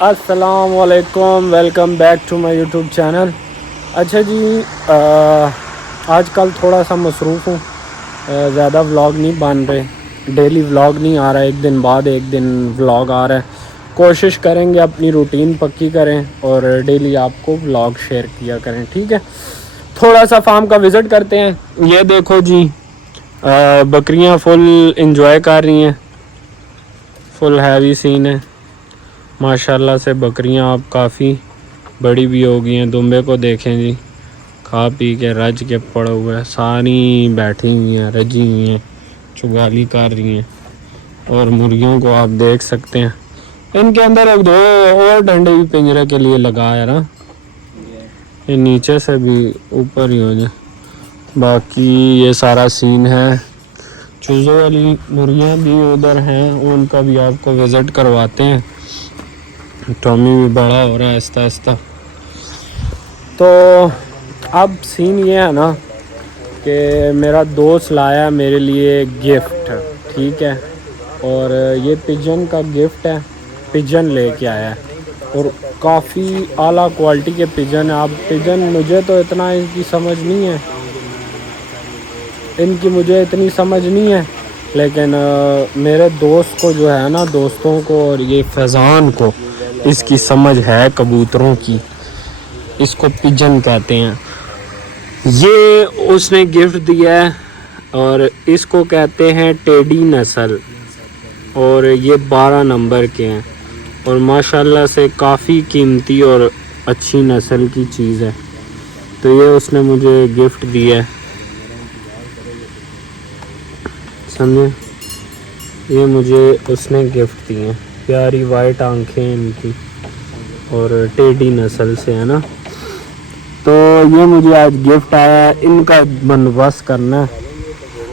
अस्सलाम वालेकुम, welcome back to my YouTube channel. अच्छा जी, आजकल थोड़ा सा मसरूफ़ हूँ, ज़्यादा व्लॉग नहीं बन रहे, डेली व्लॉग नहीं आ रहा है, एक दिन बाद एक दिन व्लॉग आ रहा है। कोशिश करेंगे अपनी रूटीन पक्की करें और डेली आपको व्लॉग शेयर किया करें, ठीक है। थोड़ा सा फार्म का विज़िट करते हैं। ये देखो जी, बकरियां फुल इंजॉय कर रही हैं, फुल हैवी सीन है माशाल्लाह से। बकरियां अब काफ़ी बड़ी भी हो गई हैं। दुम्बे को देखें जी, खा पी के रज के पड़े हुए हैं, सारी बैठी हुई हैं, रजी हुई हैं, चुगाली कर रही हैं। और मुर्गियों को आप देख सकते हैं, इनके अंदर एक दो और डंडे भी पिंजरे के लिए लगा है ना, ये नीचे से भी ऊपर ही हो जाए। बाकी ये सारा सीन है। चूज़ों वाली मुर्गियाँ भी उधर हैं, उनका भी आपको विज़िट करवाते हैं। टॉमी भी बड़ा हो रहा है आहिस्ता आहिस्ता। तो अब सीन ये है ना कि मेरा दोस्त लाया मेरे लिए गिफ्ट, ठीक है। और ये पिजन का गिफ्ट है, पिजन लेके आया है और काफ़ी आला क्वालिटी के पिजन है। अब पिजन मुझे तो इतना इनकी समझ नहीं है, मुझे इतनी समझ नहीं है, लेकिन मेरे दोस्त को जो है ना, दोस्तों को और ये फैज़ान को इसकी समझ है, कबूतरों की। इसको पिजन कहते हैं। ये उसने गिफ्ट दिया है और इसको कहते हैं टेडी नस्ल, और ये 12 नंबर के हैं और माशाल्लाह से काफ़ी कीमती और अच्छी नस्ल की चीज़ है। तो ये उसने मुझे गिफ्ट दिया है, समझे। ये मुझे उसने गिफ्ट दिए हैं, प्यारी वाइट आंखें इनकी और टेडी नस्ल से है ना। तो ये मुझे आज गिफ्ट आया है। इनका बंदोबस्त करना है,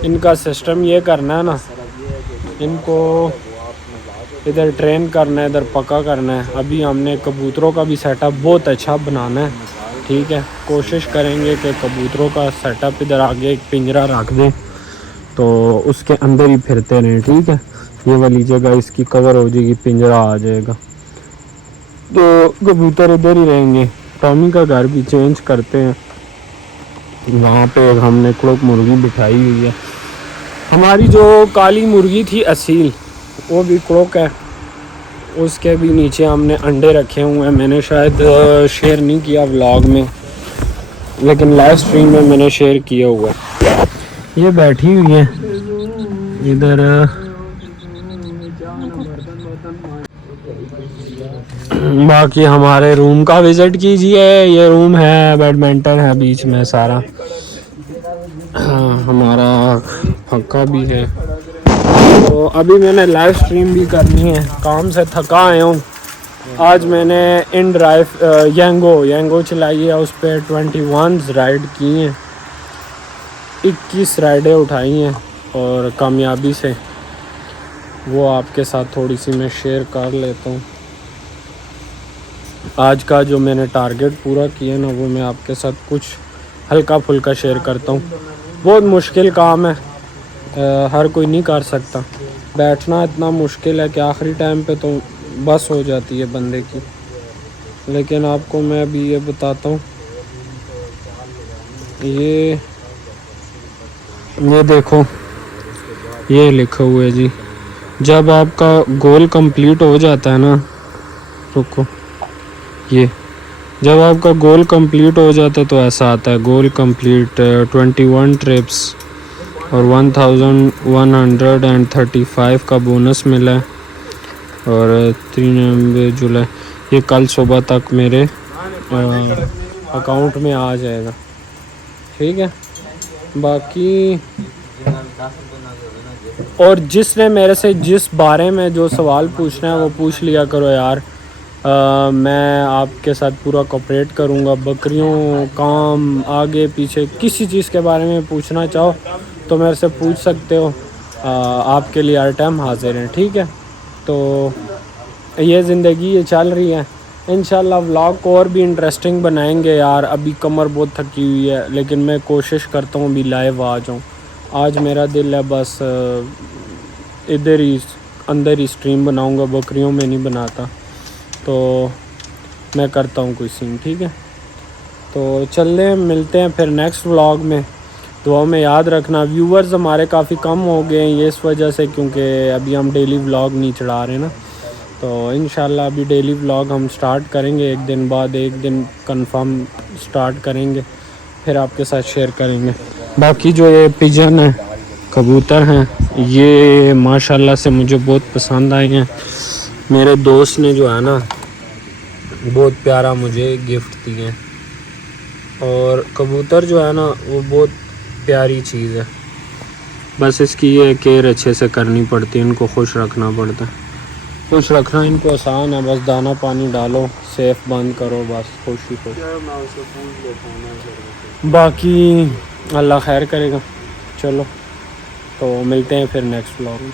इनका सिस्टम ये करना है ना, इनको इधर ट्रेन करना है, इधर पक्का करना है। अभी हमने कबूतरों का भी सेटअप बहुत अच्छा बनाना है, ठीक है। कोशिश करेंगे कि कबूतरों का सेटअप इधर आगे एक पिंजरा रख दें तो उसके अंदर ही फिरते रहें, ठीक है। ये वाली जगह इसकी कवर हो जाएगी, पिंजरा आ जाएगा तो कबूतर इधर ही रहेंगे। टॉमी का घर भी चेंज करते हैं, वहाँ पे हमने क्लोक मुर्गी बिठाई हुई है। हमारी जो काली मुर्गी थी असील, वो भी क्लोक है, उसके भी नीचे हमने अंडे रखे हुए हैं। मैंने शायद शेयर नहीं किया व्लॉग में, लेकिन लाइव स्ट्रीम में मैंने शेयर किया हुआ है। ये बैठी हुई है इधर। बाकी हमारे रूम का विज़िट कीजिए। ये रूम है, बैडमिंटन है बीच में सारा। हमारा पक्का भी है। तो अभी मैंने लाइव स्ट्रीम भी करनी है, काम से थका आया हूँ। आज मैंने इन ड्राइव यंगो चलाई है, उस पर 21 राइड की हैं, 21 राइडें उठाई हैं और कामयाबी से। वो आपके साथ थोड़ी सी मैं शेयर कर लेता हूँ। आज का जो मैंने टारगेट पूरा किया ना, वो मैं आपके साथ कुछ हल्का फुल्का शेयर करता हूँ। बहुत मुश्किल काम है, हर कोई नहीं कर सकता। बैठना इतना मुश्किल है कि आखिरी टाइम पे तो बस हो जाती है बंदे की। लेकिन आपको मैं अभी ये बताता हूँ, ये देखो, ये लिखा हुआ है जी, जब आपका गोल कंप्लीट हो जाता है ना, रुको, ये जब आपका गोल कंप्लीट हो जाता है तो ऐसा आता है, गोल कंप्लीट 21 ट्रिप्स और 1135 का बोनस मिला है और 93 जुलाई। ये कल सुबह तक मेरे अकाउंट में आ जाएगा, ठीक है। बाकी और जिसने मेरे से जिस बारे में जो सवाल पूछना है वो पूछ लिया करो यार। मैं आपके साथ पूरा कोऑपरेट करूँगा। बकरियों, काम, आगे पीछे किसी चीज़ के बारे में पूछना चाहो तो मेरे से पूछ सकते हो। आपके लिए हर टाइम हाजिर हैं, ठीक है। तो ये ज़िंदगी ये चल रही है। इंशाल्लाह व्लॉग को और भी इंटरेस्टिंग बनाएंगे यार। अभी कमर बहुत थकी हुई है, लेकिन मैं कोशिश करता हूँ अभी लाइव आ जाऊँ। आज मेरा दिल है बस इधर ही अंदर ही स्ट्रीम बनाऊँगा, बकरियों में नहीं बनाता। तो मैं करता हूँ कोई सीन, ठीक है। तो चलते मिलते हैं फिर नेक्स्ट व्लॉग में। दुआ में याद रखना। व्यूवर्स हमारे काफ़ी कम हो गए हैं ये इस वजह से, क्योंकि अभी हम डेली व्लॉग नहीं चढ़ा रहे ना। तो इंशाल्लाह अभी डेली व्लॉग हम स्टार्ट करेंगे, एक दिन बाद एक दिन कंफर्म स्टार्ट करेंगे, फिर आपके साथ शेयर करेंगे। बाकी जो ये पिजन है, कबूतर हैं, ये माशाल्लाह से मुझे बहुत पसंद आए हैं। मेरे दोस्त ने जो है ना बहुत प्यारा मुझे गिफ्ट दिए हैं। और कबूतर जो है ना वो बहुत प्यारी चीज़ है, बस इसकी ये केयर अच्छे से करनी पड़ती है, इनको खुश रखना पड़ता है। खुश रखना इनको आसान है, बस दाना पानी डालो, सेफ बंद करो, बस खुश ही खुश। बाकी अल्लाह खैर करेगा। चलो तो मिलते हैं फिर नेक्स्ट व्लॉग में।